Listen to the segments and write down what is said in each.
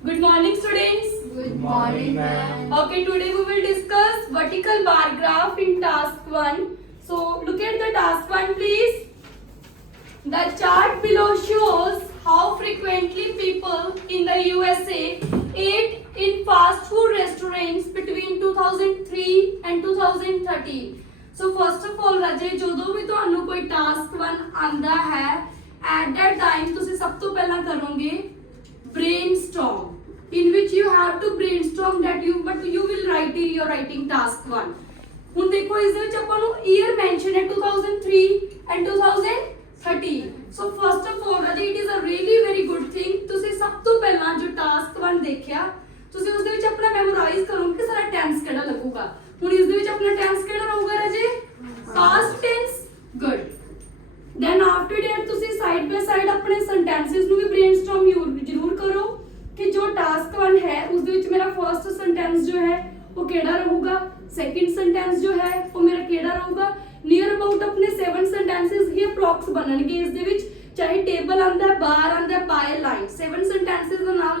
Good morning, students. Good morning, ma'am. Okay, today we will discuss vertical bar graph in task 1. So, look at the task 1, please. The chart below shows how frequently people in the USA ate in fast food restaurants between 2003 and 2013. So, first of all, राजे ਜਦੋਂ ਵੀ ਤੁਹਾਨੂੰ ਕੋਈ task 1 ਆਂਦਾ ਹੈ at that time ਤੁਸੀਂ ਸਭ ਤੋਂ ਪਹਿਲਾਂ ਕਰੋਗੇ brainstorm, in which you have to brainstorm that you will write in your writing task 1. ਹੁਣ ਦੇਖੋ ਇਸ ਦੇ ਵਿੱਚ ਆਪਾਂ ਨੂੰ year mention ਹੈ 2003 and 2013. So first of all ਰਾਜੇ it is a really very good thing, ਤੁਸੀਂ ਸਭ ਤੋਂ ਪਹਿਲਾਂ ਜੋ task 1 ਦੇਖਿਆ ਤੁਸੀਂ ਉਸ ਦੇ ਵਿੱਚ ਆਪਣਾ ਮੈਮੋਰਾਈਜ਼ ਕਰੋਗੇ ਕਿ ਸਾਰਾ ਟੈਂਸ ਕਿਹੜਾ ਲੱਗੂਗਾ। ਹੁਣ ਇਸ ਦੇ ਵਿੱਚ ਆਪਣਾ ਟੈਂਸ ਕਿਹੜਾ ਰਹੂਗਾ ਰਾਜੇ? past tense. good. then after that ਤੁਸੀਂ ਸਾਈਡ ਬਾਈ ਸਾਈਡ ਆਪਣੇ ਸੈਂਟੈਂਸਸ ਨੂੰ ਵੀ ਬ੍ਰੇਨਸਟਾਰਮ ਜ਼ਰੂਰ ਕਰੋ ਕਿ ਜੋ ਟਾਸਕ 1 ਹੈ ਉਸ ਦੇ ਵਿੱਚ ਮੇਰਾ ਫਰਸਟ ਸੈਂਟੈਂਸ ਜੋ ਹੈ ਉਹ ਕਿਹੜਾ ਰਹੂਗਾ, ਸੈਕਿੰਡ ਸੈਂਟੈਂਸ ਜੋ ਹੈ ਉਹ ਮੇਰਾ ਕਿਹੜਾ ਰਹੂਗਾ। ਨੀਅਰ ਅਬਾਊਟ ਆਪਣੇ 7 ਸੈਂਟੈਂਸਸ ਹੀ ਅਪਰੋਕਸ ਬਣਨਗੇ ਇਸ ਦੇ ਵਿੱਚ, ਚਾਹੇ ਟੇਬਲ ਆਂਦਾ ਹੈ, ਬਾਰ ਆਂਦਾ ਹੈ, ਬਾਏ ਲਾਈਨ। 7 ਸੈਂਟੈਂਸਸ ਦੇ ਨਾਲ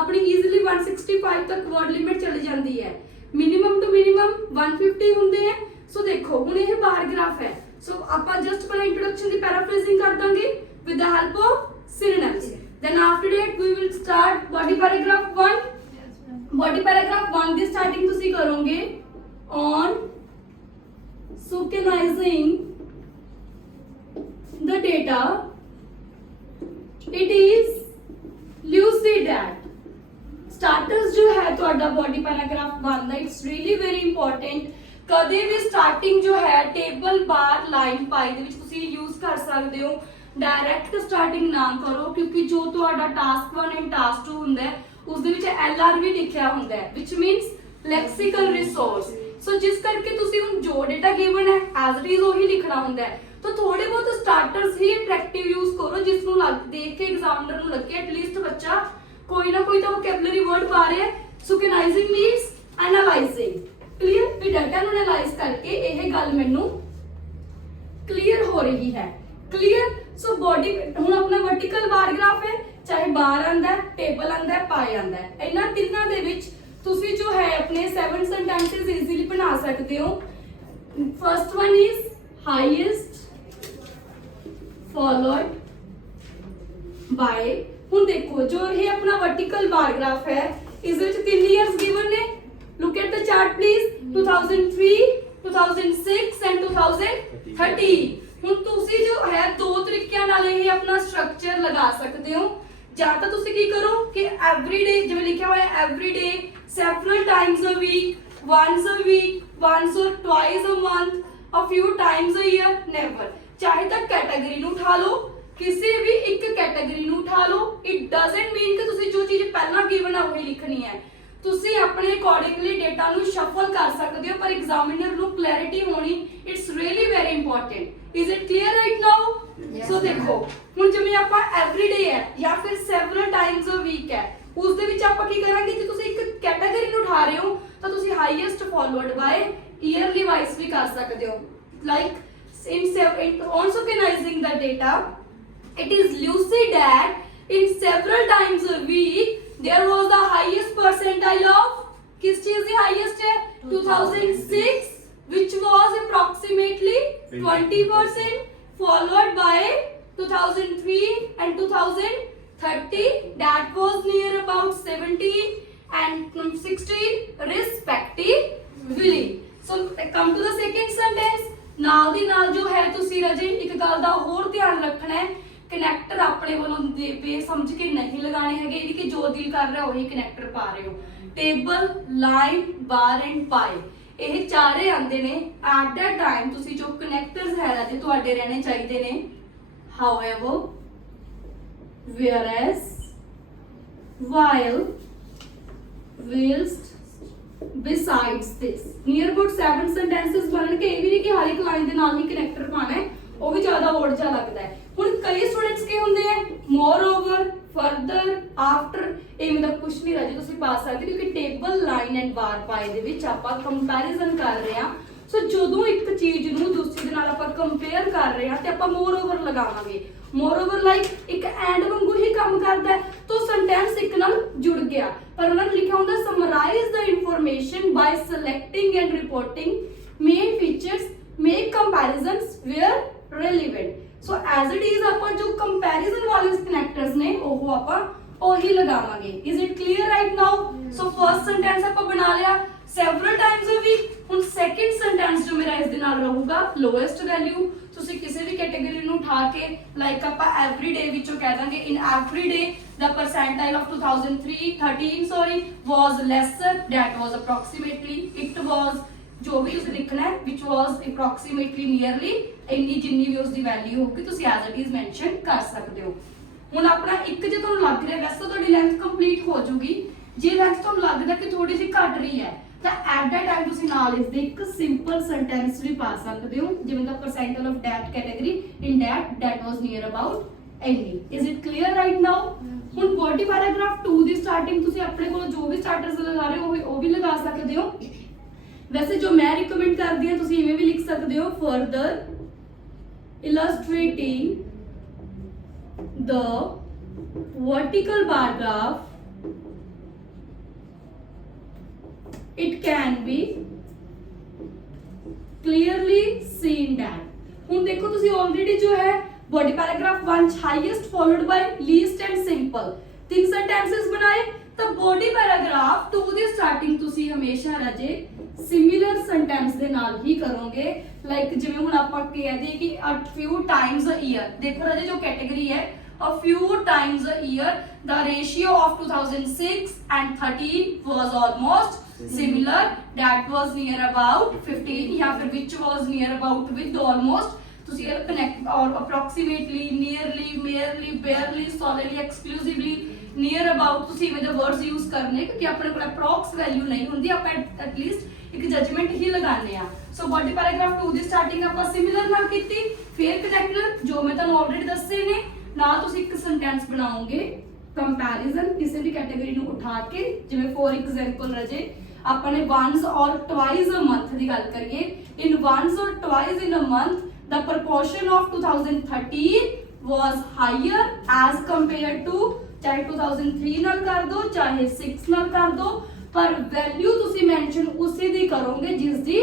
ਆਪਣੀ ਈਜ਼ੀਲੀ 165 ਤੱਕ ਵਰਡ ਲਿਮਿਟ ਚਲੀ ਜਾਂਦੀ ਹੈ। ਮਿਨੀਮਮ ਟੂ ਮਿਨੀਮਮ 150 ਹੁੰਦੇ ਹੈ। ਸੋ ਦੇਖੋ ਹੁਣ ਇਹ ਬਾਰ ਗ੍ਰਾਫ ਹੈ। ਸੋ ਆਪਾਂ ਜਸਟ ਪਹਿਲਾਂ ਇੰਟਰੋਡਕਸ਼ਨ ਦੀ ਪੈਰਾਫ੍ਰੇਜ਼ਿੰਗ ਕਰ ਦਾਂਗੇ with the help of synonyms. Then after that we will start body paragraph 1. body paragraph 1 ਦੀ ਸਟਾਰਟਿੰਗ ਤੁਸੀਂ ਕਰੋਗੇ on scrutinizing the data. It is lucid that starters ਜੋ ਹੈ ਤੁਹਾਡਾ body paragraph 1 the it's really very important. ਕਦੇ ਵੀ starting ਜੋ ਹੈ table ਬਾਰ line ਪਾਈ ਦੇ ਵਿੱਚ ਤੁਸੀਂ ਯੂਜ਼ ਕਰ ਸਕਦੇ ਹੋ। ਡਾਇਰੈਕਟ ਸਟਾਰਟਿੰਗ ਨਾ ਕਰੋ ਕਿਉਂਕਿ ਜੋ ਤੁਹਾਡਾ ਟਾਸਕ 1 ਐਂਡ ਟਾਸਕ 2 ਹੁੰਦਾ ਹੈ ਉਸ ਦੇ ਵਿੱਚ LR ਵੀ ਲਿਖਿਆ ਹੁੰਦਾ ਹੈ which means lexical resource. ਸੋ ਜਿਸ ਕਰਕੇ ਤੁਸੀਂ ਹੁਣ ਜੋ ਡਾਟਾ ਗਿਵਨ ਹੈ ਐਜ਼ ਇਟ ਇਜ਼ ਉਹੀ ਲਿਖਣਾ ਹੁੰਦਾ ਹੈ। ਤਾਂ ਥੋੜੇ ਬਹੁਤ ਸਟਾਰਟਰਸ ਹੀ ਅਟਰੈਕਟਿਵ ਯੂਜ਼ ਕਰੋ ਜਿਸ ਨੂੰ ਦੇਖ ਕੇ ਐਗਜ਼ਾਮਨਰ ਨੂੰ ਲੱਗੇ ਐਟਲੀਸਟ ਬੱਚਾ ਕੋਈ ਨਾ ਕੋਈ ਤਾਂ ਵੋਕੈਬਲਰੀ ਵਰਡ ਪਾ ਰਿਹਾ ਹੈ। ਸਕੈਨਾਈਜ਼ਿੰਗ ਮੀਨਸ ਐਨਾਲਾਈਜ਼ਿੰਗ। ਕਲੀਅਰ ਵੀ ਡਾਟਾ ਨੂੰ ਐਨਾਲਾਈਜ਼ ਕਰਕੇ ਇਹ ਗੱਲ ਮੈਨੂੰ ਕਲੀਅਰ ਹੋ ਰਹੀ ਹੈ। ਕਲੀਅਰ। ਸੋ ਬੋਡੀ ਹੁਣ ਆਪਣਾ ਵਰਟੀਕਲ ਬਾਰ ਗ੍ਰਾਫ ਹੈ, ਚਾਹੇ ਬਾਰ ਆਂਦਾ ਹੈ, ਟੇਬਲ ਆਂਦਾ ਹੈ, ਪਾਏ ਆਂਦਾ ਹੈ। ਇਹਨਾਂ ਤਿੰਨਾਂ ਦੇ ਵਿੱਚ ਤੁਸੀਂ ਜੋ ਹੈ ਆਪਣੇ 7 ਸੈਂਟੈਂਸਸ ਈਜ਼ੀਲੀ ਬਣਾ ਸਕਦੇ ਹੋ। First one is highest followed by. ਹੁਣ ਦੇਖੋ ਜੋ ਇਹ ਆਪਣਾ ਵਰਟੀਕਲ ਬਾਰ ਗ੍ਰਾਫ ਹੈ ਇਸ ਵਿੱਚ 3 ਇਅਰਸ ਗਿਵਨ ਨੇ। look at the chart please, 2003 2006 and 2030. ਹੁਣ ਤੁਸੀਂ ਜੋ ਹੈ ਦੋ ਤਰੀਕਿਆਂ ਨਾਲ ਇਹ ਆਪਣਾ ਸਟਰਕਚਰ ਲਗਾ ਸਕਦੇ ਹੋ। ਜਾਂ ਤਾਂ ਤੁਸੀਂ ਕੀ ਕਰੋ ਕਿ ਐਵਰੀ ਡੇ ਜਿਵੇਂ ਲਿਖਿਆ ਹੋਇਆ every day, several times a week, once a week, once or twice a month, a few times a year, never. ਚਾਹੇ ਤਾਂ ਕੈਟਾਗਰੀ ਨੂੰ ਉਠਾ ਲਓ, ਕਿਸੇ ਵੀ ਇੱਕ ਕੈਟਾਗਰੀ ਨੂੰ ਉਠਾ ਲਓ। ਇਟ ਡਸਨਟ ਮੀਨ ਕਿ ਤੁਸੀਂ ਜੋ ਚੀਜ਼ ਪਹਿਲਾਂ ਗਿਵਨ ਆ ਉਹੀ ਲਿਖਣੀ ਹੈ। ਤੁਸੀਂ ਆਪਣੇ ਅਕੋਰਡਿੰਗਲੀ ਡਾਟਾ ਨੂੰ ਸ਼ਫਲ ਕਰ ਸਕਦੇ ਹੋ ਪਰ ਐਗਜ਼ਾਮੀਨਰ ਨੂੰ ਕਲੈਰਿਟੀ ਹੋਣੀ it's really very important. Is it clear right now? So ਦੇਖੋ ਹੁਣ ਜਿਵੇਂ ਆਪਾਂ ਐਵਰੀ ਡੇ ਹੈ ਜਾਂ ਫਿਰ ਸੈਵਰਲ ਟਾਈਮਸ ਅ ਵੀਕ ਹੈ ਉਸ ਦੇ ਵਿੱਚ ਆਪਾਂ ਕੀ ਕਰਾਂਗੇ ਜੇ ਤੁਸੀਂ ਇੱਕ ਕੈਟਾਗਰੀ ਨੂੰ ਉਠਾ ਰਹੇ ਹੋ ਤਾਂ ਤੁਸੀਂ ਹਾਈਐਸਟ ਫॉलोड ਬਾय ਈਅਰਲੀ ਵਾਈਜ਼ ਵੀ ਕਰ ਸਕਦੇ ਹੋ। Like in also organizing the data, it is lucid that in several times a week there was the highest percentile of किस चीज की highest है 2006 which was approximately 20%, followed by 2003 and 2030 that was near about 17 and 16 respectively. So come to the second sentence. ਨਾਲ ਦੀ ਨਾਲ ਜੋ ਹੈ ਤੁਸੀਂ ਰਾਜੇ ਇੱਕ ਗੱਲ ਦਾ ਹੋਰ ਧਿਆਨ ਰੱਖਣਾ ਹੈ, ਕਨੈਕਟਰ ਆਪਣੇ ਵੱਲੋਂ ਬੇ ਸਮਝ ਕੇ ਨਹੀਂ ਲਗਾਣੇ ਹੈਗੇ। ਇਹਦੀ ਕਿ ਜੋ ਦਿਲ ਕਰ ਰਿਹਾ ਉਹੀ ਕਨੈਕਟਰ ਪਾ ਰਹੇ ਹੋ। ਟੇਬਲ, ਲਾਈਨ, ਬਾਰ ਐਂਡ ਪਾਏ ਇਹ ਚਾਰੇ ਆਂਦੇ ਨੇ ਐਟ ਦਾ ਟਾਈਮ। ਤੁਸੀਂ ਜੋ ਕਨੈਕਟਰਸ ਹੈ ਰਾਜੇ ਤੁਹਾਡੇ ਰਹਿਣੇ ਚਾਹੀਦੇ ਨੇ। however, whereas, while, whilst, besides this, near about 7 sentences ਬਣਨ ਕੇ ਇਹ ਵੀ ਨਹੀਂ ਕਿ ਹਰ ਇੱਕ ਲਾਈਨ ਦੇ ਨਾਲ ਹੀ ਕਨੈਕਟਰ ਪਾਣਾ ਹੈ, ਉਹ ਵੀ ਜ਼ਿਆਦਾ ਔੜ ਜਾ ਲੱਗਦਾ ਹੈ। ਹੁਣ ਕਈ ਸਟੂਡੈਂਟਸ ਕੀ ਹੁੰਦੇ ਆ moreover, further, after ਇਵੇਂ ਦਾ ਕੁਝ ਨਹੀਂ ਰਾਜੇ ਤੁਸੀਂ ਪਾ ਸਕਦੇ ਕਿਉਂਕਿ ਟੇਬਲ, ਲਾਈਨ ਐਂਡ ਬਾਰ ਪਾਏ ਦੇ ਵਿੱਚ ਆਪਾਂ ਕੰਪੈਰੀਜ਼ਨ ਕਰ ਰਹੇ ਹਾਂ। ਸੋ ਜਦੋਂ ਇੱਕ ਚੀਜ਼ ਨੂੰ ਦੂਸਰੀ ਦੇ ਨਾਲ ਆਪਾਂ ਕੰਪੇਅਰ ਕਰ ਰਹੇ ਹਾਂ ਤੇ ਆਪਾਂ moreover ਲਗਾਵਾਂਗੇ। ਮੋਰਓਵਰ ਲਾਈਕ ਇੱਕ ਐਂਡ ਵਾਂਗੂ ਹੀ ਕੰਮ ਕਰਦਾ ਹੈ, ਤਾਂ ਸੈਂਟੈਂਸ ਇੱਕ ਨਾਲ ਜੁੜ ਗਿਆ। ਪਰ ਉਹਨਾਂ ਨੇ ਲਿਖਿਆ ਹੁੰਦਾ summarise the information by selecting and reporting main features, make comparisons where relevant. So as it is ਆਪਾਂ ਜੋ ਕੰਪੈਰੀਜ਼ਨ ਵਾਲੇ ਕਨੈਕਟਰਸ ਨੇ ਉਹ ਆਪਾਂ ਉਹੀ ਲਗਾਵਾਂਗੇ। Is it clear right now? So first sentence ਆਪਾਂ ਬਣਾ ਲਿਆ several times a week। ਹੁਣ ਸੈਕਿੰਡ ਸੈਂਟੈਂਸ ਜੋ ਮੇਰਾ ਇਸ ਦੇ ਨਾਲ ਰਹੂਗਾ ਲੋਐਸਟ ਵੈਲਿਊ। ਤੁਸੀਂ ਕਿਸੇ ਵੀ ਕੈਟਾਗਰੀ ਨੂੰ ਉਠਾ ਕੇ ਲਾਈਕ ਆਪਾਂ ਐਵਰੀ ਡੇ ਵਿੱਚੋਂ ਕਹਿ ਦਾਂਗੇ ਇਨ every day the percentile of 2013 sorry was lesser, that was approximately, it was ਜੋ ਵੀ ਤੁਸੀਂ ਲਿਖਣਾ ਹੈ which was approximately nearly ਇੰਨੀ ਜਿੰਨੀ ਵੀ ਉਸ ਦੀ ਵੈਲਿਊ ਹੋਊਗੀ ਤੁਸੀਂ as it is mention ਕਰ ਸਕਦੇ ਹੋ। ਹੁਣ ਆਪਣਾ ਇੱਕ ਜੇ ਤੁਹਾਨੂੰ ਲੱਗ ਰਿਹਾ ਵੈਸੇ ਤੁਹਾਡੀ ਲੈਂਥ ਕੰਪਲੀਟ ਹੋ ਜੂਗੀ, ਜੇ ਲੈਂਥ ਤੁਹਾਨੂੰ ਲੱਗਦਾ ਕਿ ਥੋੜੀ ਜਿਹੀ ਘਟ ਰਹੀ ਹੈ ਤਾਂ ਐਟ ਦਾ ਟਾਈਮ ਤੁਸੀਂ ਨਾਲ ਇਸ ਦੇ ਇੱਕ ਸਿੰਪਲ ਸੈਂਟੈਂਸ ਵੀ ਪਾ ਸਕਦੇ ਹੋ, ਜਿਵੇਂ ਦਾ percentile of that category in that was near about ਇੰਨੀ। is it clear right now? ਹੁਣ ਬੋਡੀ ਪੈਰਾਗ੍ਰਾਫ 2 ਦੀ ਸਟਾਰਟਿੰਗ ਤੁਸੀਂ ਆਪਣੇ ਕੋਲ ਜੋ ਵੀ ਸਟਾਰਟਰਸ ਲਗਾ ਰਹੇ ਹੋ ਉਹ ਵੀ ਲਗਾ ਸਕਦੇ ਹੋ। ਵੈਸੇ ਜੋ ਮੈਂ ਰਿਕਮੈਂਡ ਕਰਦੀ ਹਾਂ ਤੁਸੀਂ ਇਵੇਂ ਵੀ ਲਿਖ ਸਕਦੇ ਹੋ further illustrating the vertical paragraph it can be clearly seen that। ਹੁਣ ਦੇਖੋ ਤੁਸੀਂ ਆਲਰੇਡੀ ਜੋ ਹੈ body paragraph 1 highest followed by least and simple ਤਿੰਨ ਸੈਂਟੈਂਸਸ ਬਣਾਏ, ਤਾਂ ਬੋਡੀ ਪੈਰਾਗ੍ਰਾਫ 2 ਦੀ ਸਟਾਰਟਿੰਗ ਤੁਸੀਂ ਹਮੇਸ਼ਾ ਰਾਜੇ ਸਿਮਿਲਰ ਸੈਂਟੈਂਸ ਦੇ ਨਾਲ ਹੀ ਕਰੋਗੇ। ਲਾਈਕ ਜਿਵੇਂ ਹੁਣ ਆਪਾਂ ਕਹਦੇ ਕਿ a few times a year, ਦੇਖੋ ਰਾਜੇ ਜੋ ਕੈਟਾਗਰੀ ਹੈ a few times a year the ratio of 2006 and 13 was almost similar, that was near about 15 या फिर which was near about with almost ਤੁਸੀਂ ਇਹ ਕਨੈਕਟ ਔਰ approximately nearly merely barely solidly exclusively near about ਤੁਸੀਂ ਇਵੇਂ ਦੇ words use ਕਰਨੇ ਕਿਉਂਕਿ ਆਪਣੇ ਕੋਲ ਅਪਰੋਕਸ ਵੈਲਿਊ ਨਹੀਂ ਹੁੰਦੀ, ਆਪਾਂ ਐਟ ਲੀਸਟ ਇੱਕ ਜਜਮੈਂਟ ਹੀ ਲਗਾਉਂਦੇ ਆ। ਸੋ ਬੋਡੀ ਪੈਰਾਗ੍ਰਾਫ 2 ਦੀ ਸਟਾਰਟਿੰਗ ਆਪਾਂ ਸਿਮਿਲਰ ਨਾਲ ਕੀਤੀ, ਫਿਰ ਕਨੈਕਟਰ ਜੋ ਮੈਂ ਤੁਹਾਨੂੰ ਆਲਰੇਡੀ ਦੱਸੇ ਨੇ ਨਾਲ ਤੁਸੀਂ ਇੱਕ ਸੈਂਟੈਂਸ ਬਣਾਓਗੇ ਕੰਪੈਰੀਜ਼ਨ ਕਿਸੇ ਵੀ ਕੈਟਾਗਰੀ ਨੂੰ ਉਠਾ ਕੇ, ਜਿਵੇਂ ਫੋਰ ਐਗਜ਼ਾਮਪਲ ਰਜੇ ਆਪਾਂ ਨੇ once or twice a month ਦੀ ਗੱਲ ਕਰੀਏ, in once or twice in a month the proportion of 2013 was higher as compared to ਚਾਹੇ 2003 ਨਾਲ ਕਰ ਦੋ ਚਾਹੇ 6 ਨਾਲ ਕਰ ਦੋ, ਪਰ ਵੈਲਿਊ ਤੁਸੀਂ ਮੈਂਸ਼ਨ ਉਸੇ ਦੀ ਕਰੋਗੇ ਜਿਸ ਦੀ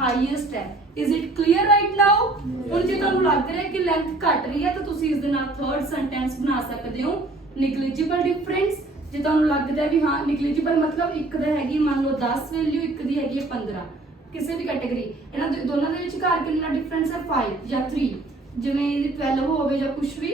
ਹਾਈਐਸਟ ਹੈ। is it clear right now? ਹੁਣ ਜੇ ਤੁਹਾਨੂੰ ਲੱਗ ਰਿਹਾ ਕਿ ਲੈਂਥ ਘਟ ਰਹੀ ਹੈ ਤਾਂ ਤੁਸੀਂ ਇਸ ਦੇ ਨਾਲ ਥਰਡ ਸੈਂਟੈਂਸ ਬਣਾ ਸਕਦੇ ਹੋ negligible difference। ਜੇ ਤੁਹਾਨੂੰ ਲੱਗਦਾ ਵੀ ਹਾਂ negligible ਮਤਲਬ ਇੱਕ ਦਾ ਹੈਗੀ ਮੰਨ ਲਓ 10 ਵੈਲਿਊ, ਇੱਕ ਦੀ ਹੈਗੀ 15, ਕਿਸੇ ਵੀ ਕੈਟਾਗਰੀ, ਇਹਨਾਂ ਦੋਨਾਂ ਦੇ ਵਿੱਚ ਘਰ ਕਿੰਨਾ ਡਿਫਰੈਂਸ ਹੈ 5 ਜਾਂ 3, ਜਿਵੇਂ ਇਹਦੀ 12 ਹੋਵੇ ਜਾਂ ਕੁਝ ਵੀ।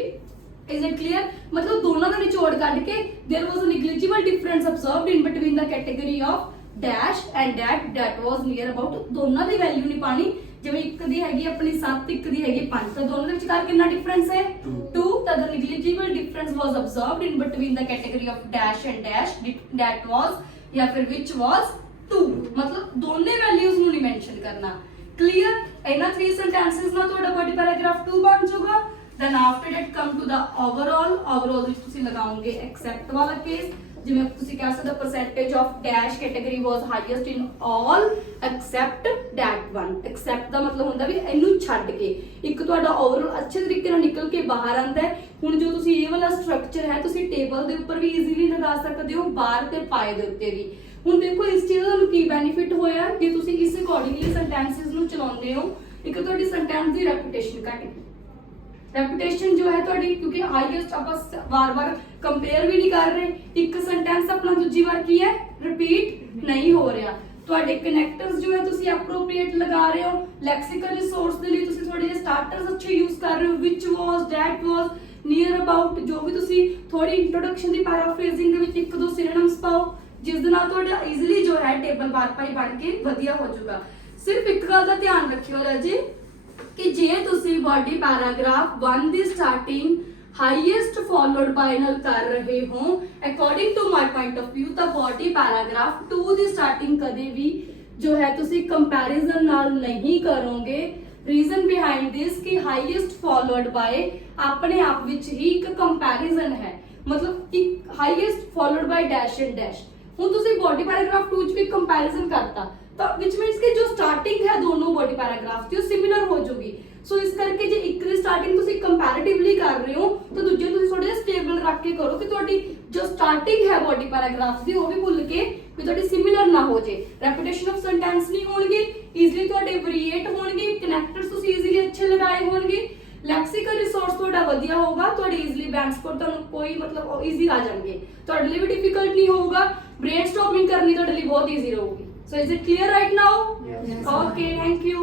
is it clear? ਮਤਲਬ ਦੋਨਾਂ ਦਾ ਨਿਚੋੜ ਕੱਢ ਕੇ there was a negligible difference observed in between the category of dash and that was near about, ਦੋਨਾਂ ਦੀ ਵੈਲਿਊ ਨਹੀਂ ਪਾਣੀ, ਜਿਵੇਂ ਇੱਕ ਦੀ ਹੈਗੀ ਆਪਣੀ 7 ਇੱਕ ਦੀ ਹੈਗੀ 5, ਤਾਂ ਦੋਨਾਂ ਦੇ ਵਿਚਕਾਰ ਕਿੰਨਾ ਡਿਫਰੈਂਸ ਹੈ 2, ਤਾਂ the negligible difference was observed in between the category of dash and that was ਜਾਂ ਫਿਰ which was 2, ਮਤਲਬ ਦੋਨੇ ਵੈਲਿਊਜ਼ ਨੂੰ ਨਹੀਂ ਮੈਂਸ਼ਨ ਕਰਨਾ। ਕਲੀਅਰ? ਇਹਨਾਂ 3 ਸੈਂਟੈਂਸਸ ਨਾਲ ਤੁਹਾਡਾ ਬੋਡੀ ਪੈਰਾਗ੍ਰਾਫ 2 ਬਣ ਜਾਊਗਾ। then after that come to the overall ਵਿੱਚ ਤੁਸੀਂ ਲਗਾਓਗੇ except ਵਾਲਾ ਕੇਸ, ਜਿਵੇਂ ਤੁਸੀਂ ਕਹਿ ਸਕਦੇ percentage of dash category was highest in all except that one। except ਦਾ ਮਤਲਬ ਹੁੰਦਾ ਵੀ ਇਹਨੂੰ ਛੱਡ ਕੇ ਇੱਕ ਤੁਹਾਡਾ overall ਅੱਛੇ ਤਰੀਕੇ ਨਾਲ ਨਿਕਲ ਕੇ ਬਾਹਰ ਆਂਦਾ ਹੈ। ਹੁਣ ਜੋ ਤੁਸੀਂ ਇਹ ਵਾਲਾ ਸਟਰਕਚਰ ਹੈ ਤੁਸੀਂ ਟੇਬਲ ਦੇ ਉੱਪਰ ਵੀ ਈਜ਼ੀਲੀ ਲਗਾ ਸਕਦੇ ਹੋ, ਬਾਹਰ ਤੇ ਪਾਏ ਦੇ ਉੱਤੇ ਵੀ। ਹੁਣ ਦੇਖੋ ਇਸ ਚੀਜ਼ ਦਾ ਤੁਹਾਨੂੰ ਕੀ ਬੈਨੀਫਿਟ ਹੋਇਆ ਜੇ ਤੁਸੀਂ ਇਸ ਅਕੋਰਡਿੰਗਲੀ ਸੈਂਟੈਂਸਸ ਨੂੰ ਚਲਾਉਂਦੇ ਹੋ। ਇੱਕ ਤੁਹਾਡੀ ਸੈਂਟੈਂਸ ਦੀ ਰੈਪੀਟੇਸ਼ਨ ਘਟੇਗੀ, ਰੈਪੀਟੇਸ਼ਨ ਜੋ ਹੈ ਤੁਹਾਡੀ, ਕਿਉਂਕਿ ਹਾਈਐਸਟ ਆਪਾਂ ਵਾਰ-ਵਾਰ ਕੰਪੇਅਰ ਵੀ ਨਹੀਂ ਕਰ ਰਹੇ, ਇੱਕ ਸੈਂਟੈਂਸ ਆਪਣਾ ਦੂਜੀ ਵਾਰ ਕੀ ਹੈ ਰਿਪੀਟ ਨਹੀਂ ਹੋ ਰਿਹਾ। ਤੁਹਾਡੇ ਕਨੈਕਟਰਸ ਜੋ ਹੈ ਤੁਸੀਂ ਐਪਰੋਪ੍ਰੀਏਟ ਲਗਾ ਰਹੇ ਹੋ, ਲੈਕਸੀਕਲ ਰਿਸੋਰਸ ਦੇ ਲਈ ਤੁਸੀਂ ਥੋੜੇ ਜਿਹੇ ਸਟਾਰਟਰਸ ਅੱਛੇ ਯੂਜ਼ ਕਰ ਰਹੇ ਹੋ, which was that was near about, ਜੋ ਵੀ ਤੁਸੀਂ ਥੋੜੀ ਇੰਟਰੋਡਕਸ਼ਨ ਦੀ ਪੈਰਾਫਰੇਜ਼ਿੰਗ ਦੇ ਵਿੱਚ ਇੱਕ ਦੋ ਸਿਨੋਨਿਮਸ ਪਾਓ ਜਿਸ ਦੇ ਨਾਲ ਤੁਹਾਡਾ ਈਜ਼ੀਲੀ ਜੋ ਹੈ ਟੇਬਲ ਬਾਰ ਪਾਈ ਬਣ ਕੇ ਵਧੀਆ ਹੋ ਜਾਊਗਾ। ਸਿਰਫ ਇੱਕ ਗੱਲ ਦਾ ਧਿਆਨ ਰੱਖਿਓ ਰਾਜੇ ਕਿ ਜੇ ਤੁਸੀਂ ਬੋਡੀ ਪੈਰਾਗ੍ਰਾਫ 1 ਦੀ ਸਟਾਰਟਿੰਗ ਹਾਈਐਸਟ ਫੋਲੋਡ ਬਾਈ ਨਾਲ ਕਰ ਰਹੇ ਹੋ according to my point of view, ਤਾਂ ਬੋਡੀ ਪੈਰਾਗ੍ਰਾਫ 2 ਦੀ ਸਟਾਰਟਿੰਗ ਕਦੇ ਵੀ ਜੋ ਹੈ ਤੁਸੀਂ ਕੰਪੈਰੀਜ਼ਨ ਨਾਲ ਨਹੀਂ ਕਰੋਗੇ। ਰੀਜ਼ਨ ਬਿਹਾਈਂਡ ਦਿਸ ਕਿ ਹਾਈਐਸਟ ਫੋਲੋਡ ਬਾਈ ਆਪਣੇ ਆਪ ਵਿੱਚ ਹੀ ਇੱਕ ਕੰਪੈਰੀਜ਼ਨ ਹੈ, ਮਤਲਬ ਇੱਕ highest followed by dash and dash. ਹੁਣ ਤੁਸੀਂ ਬੋਡੀ ਪੈਰਾਗ੍ਰਾਫ 2 ਚ ਵੀ ਕੰਪੈਰੀਜ਼ਨ ਕਰਤਾ ਤਾਂ which means ਕਿ ਜੋ ਸਟਾਰਟਿੰਗ ਹੈ ਦੋਨੋਂ ਬੋਡੀ ਪੈਰਾਗ੍ਰਾਫ ਦੀ ਉਹ ਸਿਮਿਲਰ ਹੋ ਜਾਊਗੀ। ਸੋ ਇਸ ਕਰਕੇ ਜੇ ਇੱਕ ਦੀ ਸਟਾਰਟਿੰਗ ਤੁਸੀਂ ਕੰਪੈਰੀਟਿਵਲੀ ਕਰ ਰਹੇ ਹੋ ਤਾਂ ਦੂਜੇ ਤੁਸੀਂ ਥੋੜਾ ਜਿਹਾ ਸਟੇਬਲ ਰੱਖ ਕੇ ਕਰੋ ਕਿ ਤੁਹਾਡੀ ਜੋ ਸਟਾਰਟਿੰਗ ਹੈ ਬੋਡੀ ਪੈਰਾਗ੍ਰਾਫ ਦੀ ਉਹ ਵੀ ਭੁੱਲ ਕੇ ਵੀ ਤੁਹਾਡੀ ਸਿਮਿਲਰ ਨਾ ਹੋ ਜੇ। ਰੈਪੀਟੇਸ਼ਨ ਆਫ ਸੈਂਟੈਂਸ ਨਹੀਂ ਹੋਣਗੇ, ਈਜ਼ੀਲੀ ਤੁਹਾਡੇ ਵੇਰੀਏਟ ਹੋਣਗੇ, ਕਨੈਕਟਰਸ ਤੁਸੀਂ ਈਜ਼ੀਲੀ ਅੱਛੇ ਲਗਾਏ ਹੋਣਗੇ, ਲੈਕਸੀਕਲ ਰਿਸੋਰਸ ਤੁਹਾਡਾ ਵਧੀਆ ਹੋਊਗਾ, ਤੁਹਾਡੇ ਈਜ਼ੀਲੀ ਬੈਂਕ ਸਕੋਰ ਤੁਹਾਨੂੰ ਕੋਈ ਮਤਲਬ ਈਜ਼ੀ ਆ ਜਾਣਗੇ, ਤੁਹਾਡੇ ਲਈ ਵੀ ਡਿਫਿਕਲਟ ਨਹੀਂ ਹੋਊਗਾ, ਬ੍ਰੇਨਸਟੋਰਮਿੰਗ ਕਰਨੀ ਤੁਹਾਡੇ ਲਈ ਬਹੁਤ ਈਜ਼ੀ ਰਹੂਗੀ। ਸੋ is it clear right now? Yes. Okay, thank you.